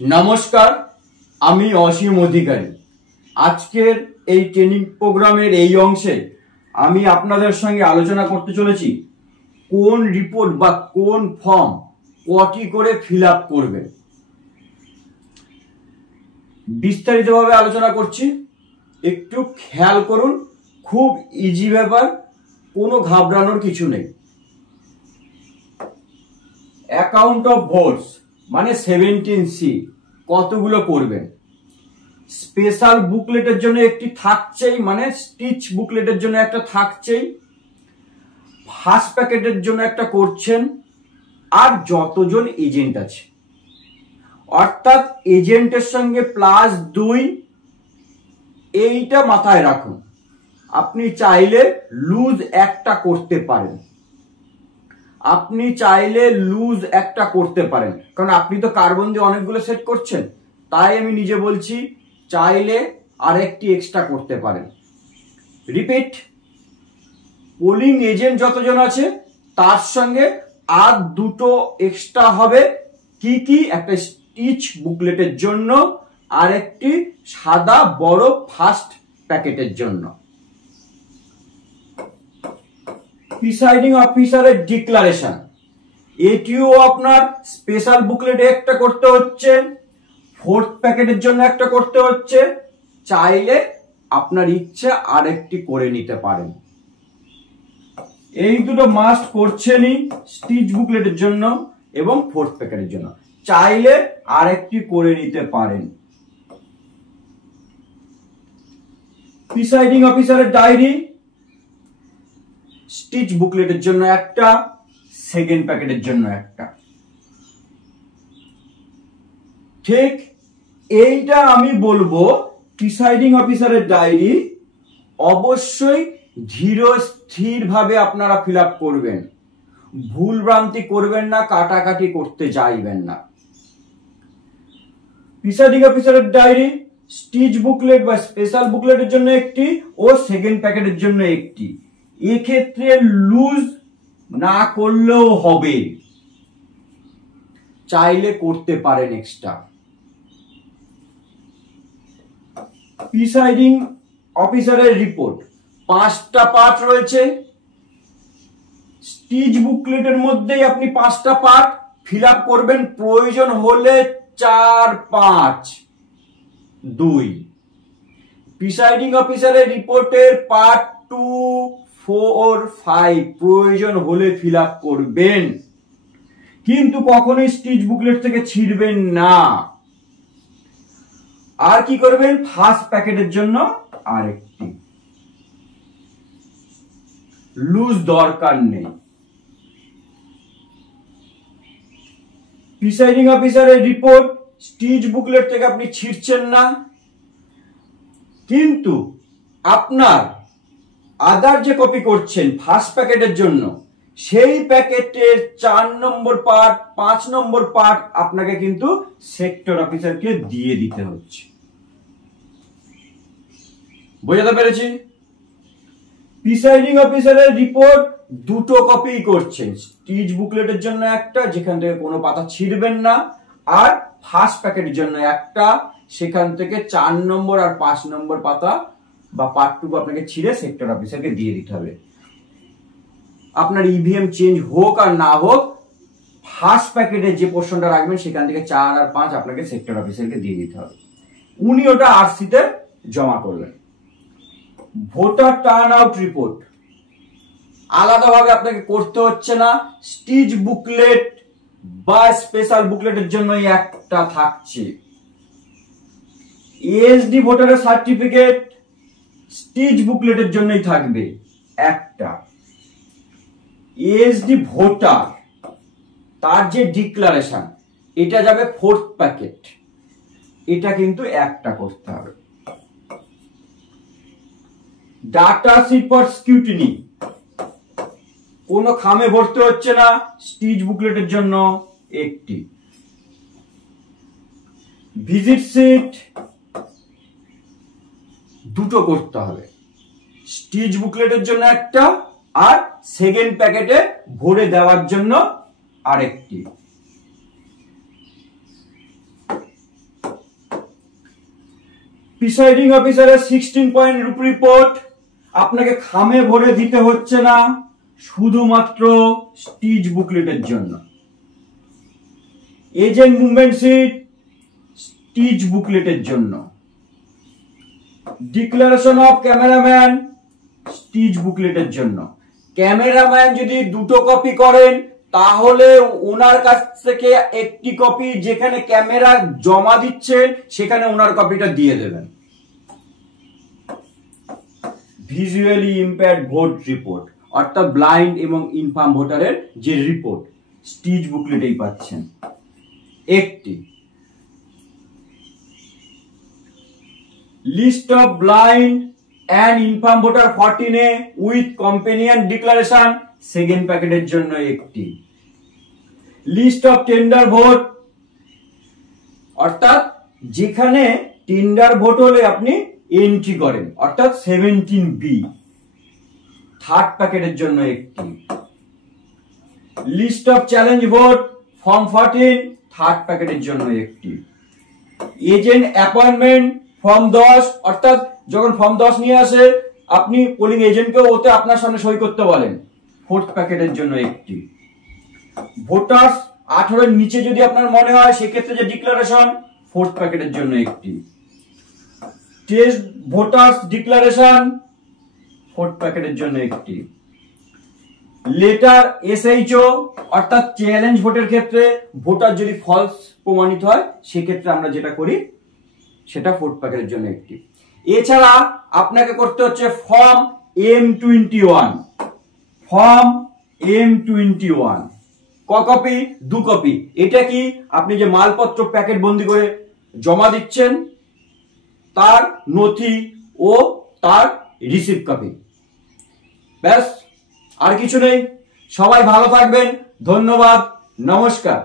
নমস্কার, আমি অসীম অধিকারী। আজকের এই ট্রেনিং প্রোগ্রামের এই অংশে আমি আপনাদের সঙ্গে আলোচনা করতে চলেছি কোন রিপোর্ট বা কোন ফর্ম কটি করে ফিল আপ করবে। বিস্তারিতভাবে আলোচনা করছি, একটু খেয়াল করুন। খুব ইজি ব্যাপার, কোনো ঘাবড়ানোর কিছু নেই। অ্যাকাউন্ট অফ ভোটস মানে 17C কতগুলো করবেন। স্পেশাল বুকলেটের জন্য একটি থাকছেই, মানে স্টিচ বুকলেটের জন্য একটা থাকছেই। ফার্স্ট প্যাকেটের জন্য একটা করছেন, আর যতজন এজেন্ট আছে অর্থাৎ এজেন্টের সঙ্গে +2, এইটা মাথায় রাখুন। আপনি চাইলে লুজ একটা করতে পারেন, কারণ আপনি তো কার্বন দিয়ে অনেকগুলো সেট করছেন। তাই আমি নিজে বলছি, চাইলে আরেকটি এক্সট্রা করতে পারেন। রিপিট, পোলিং এজেন্ট যতজন আছে তার সঙ্গে আর দুটো এক্সট্রা হবে। কি কি? একটা স্টিচ বুকলেটের জন্য আর একটি সাদা বড় ফার্স্ট প্যাকেটের জন্য। প্রিসাইডিং অফিসারের ডিক্লারেশন, এটিও আপনার স্পেশাল বুকলেটে একটা করতে হচ্ছে, ফোর্থ প্যাকেটের জন্য একটা করতে হচ্ছে। চাইলে আপনার ইচ্ছে আরেকটি করে নিতে পারেন। এই দুটো মাস্ট করছেনই, স্টিচ বুকলেটের জন্য এবং ফোর্থ প্যাকেটের জন্য। চাইলে আরেকটি করে নিতে পারেন। প্রিসাইডিং অফিসারের ডায়েরি, স্টিচ বুকলেটের জন্য একটা, সেকেন্ড প্যাকেটের জন্য একটা। ঠিক এইটা আমি বলবো, প্রিসাইডিং অফিসারের ডায়েরি অবশ্যই ধীর স্থির ভাবে আপনারা ফিল আপ করবেন। ভুল ভ্রান্তি করবেন না, কাটাকাটি করতে যাইবেন না। প্রিসাইডিং অফিসারের ডায়েরি স্টিচ বুকলেট বা স্পেশাল বুকলেটের জন্য একটি ও সেকেন্ড প্যাকেটের জন্য একটি। এক্ষেত্রে লুজ না করলেও হবে, চাইলে করতে পারেন এক্সট্রা। প্রিসাইডিং অফিসারের রিপোর্ট 5টা পার্ট রয়েছে। স্টিচ বুকলেটের মধ্যেই আপনি 5টা পার্ট ফিল আপ করবেন, প্রয়োজন হলে 4, 5, 2। প্রিসাইডিং অফিসারের রিপোর্টের পার্ট 2, 4, 5 প্রয়োজন হলে ফিল আপ করবেন, কিন্তু কখনোই স্টিচ বুকলেট থেকে ছিড়বেন না। আর কি করবেন? ফার্স্ট প্যাকেটের জন্য আরেকটি, লুজ দরকার নেই। প্রিসাইডিং অফিসারের রিপোর্ট স্টিচ বুকলেট থেকে আপনি ছিড়ছেন না, কিন্তু আপনার আদার যে কপি করছেন ফার্স্ট প্যাকেটের জন্য, সেই প্যাকেটের 4 নম্বর পার্ট, 5 নম্বর পার্ট আপনাকে কিন্তু সেক্টর অফিসারকে দিয়ে দিতে হচ্ছে। বোঝাতে পেরেছি? প্রিসাইডিং অফিসারের রিপোর্ট দুটো কপি করছেন, স্টিচ বুকলেটের জন্য একটা, যেখান থেকে কোনো পাতা ছিড়বেন না, আর ফার্স্ট প্যাকেটের জন্য একটা, সেখান থেকে 4 নম্বর আর 5 নম্বর পাতা বা পার্টটুকু আপনাকে ছিঁড়ে সেক্টর অফিসারকে দিয়ে দিতে হবে। আপনার ইভিএম চেঞ্জ হোক আর না হোক, ফার্স্ট প্যাকেটে যে পোর্শনটা রাখবেন সেখান থেকে 4 আর 5 আপনাকে সেক্টর অফিসারকে দিয়ে দিতে হবে। উনি ওটা আরসিতে জমা করবেন। ভোটার টার্ন আউট রিপোর্ট আলাদাভাবে আপনাকে করতে হচ্ছে না, স্টিচ বুকলেট বা স্পেশাল বুকলেটের জন্যই একটা থাকছে। এসডি ভোটারের সার্টিফিকেট স্টিচ বুকলেটের জন্যই থাকবে একটা। এসডি ভোটার তার যে ডিক্লারেশন, এটা যাবে ফোর্থ প্যাকেট, এটা কিন্তু একটা করতে হবে। ডাটা শিট ফর স্ক্রুটিনি, কোনো খামে ভরতে হচ্ছে না, স্টিচ বুকলেটের জন্য একটি। ভিজিট শিট দুটো করতে হবে, স্টিচ বুকলেটের জন্য একটা আর সেকেন্ড প্যাকেটে ভরে দেওয়ার জন্য আরেকটি। প্রিসাইডিং অফিসারের 16 পয়েন্ট রিপোর্ট আপনাকে খামে ভরে দিতে হচ্ছে না, শুধুমাত্র স্টিচ বুকলেটের জন্য। এজেন্ট মুভমেন্ট শিট স্টিচ বুকলেটের জন্য। ডিক্লারেশন অফ ক্যামেরাম্যান স্টিচ বুকলেটের জন্য। ক্যামেরাম্যান যদি 2টো কপি করেন তাহলে ওনার কাছ থেকে একটি কপি যেখানে ক্যামেরা জমা দিচ্ছেন সেখানে ওনার কপিটা দিয়ে দেবেন। ভিজুয়ালি ইম্পেয়ার্ড ভোট রিপোর্ট অর্থাৎ ব্লাইন্ড এবং ইনফার্ম ভোটারের যে রিপোর্ট স্টিচ বুকলেটেই পাচ্ছেন একটি। List of blind and infirm voter 14A with companion declaration second প্যাকেটের জন্য একটি। লিস্ট অফ টেন্ডার ভোট অর্থাৎ যেখানে টেন্ডার ভোট হলে আপনি এন্ট্রি করেন অর্থাৎ 17B থার্ড প্যাকেটের জন্য একটি। List of challenge vote form 14 third প্যাকেটের জন্য একটি। এজেন্ট অ্যাপয়েন্টমেন্ট ফর্ম 10 অর্থাৎ যখন ফর্ম 10 নিয়ে আসে আপনি পোলিং এজেন্টকে ওতে আপনার সামনে সই করতে বলেন, ফোর্থ প্যাকেটের জন্য একটি। ভোটার্স 18 এর নিচে যদি আপনার মনে হয় সেক্ষেত্রে যে ডিক্লারেশন ফোর্থ প্যাকেটের জন্য একটি। টেস্ট ভোটার্স ডিক্লারেশন ফোর্থ প্যাকেটের জন্য একটি। লেটার SHO অর্থাৎ চ্যালেঞ্জ ভোটের ক্ষেত্রে ভোটার যদি ফলস প্রমাণিত হয় সেক্ষেত্রে আমরা যেটা করি সেটা ফোর্থ প্যাকেটের জন্য একটি। এছাড়া আপনাকে করতে হচ্ছে ফর্ম M21। ফর্ম M21 ক কপি? 2 কপি। এটা কি আপনি যে মালপত্র প্যাকেট বন্দি করে জমা দিচ্ছেন তার নথি ও তার রিসিপ্ট কপি, ব্যাস আর কিছু নেই। সবাই ভালো থাকবেন, ধন্যবাদ, নমস্কার।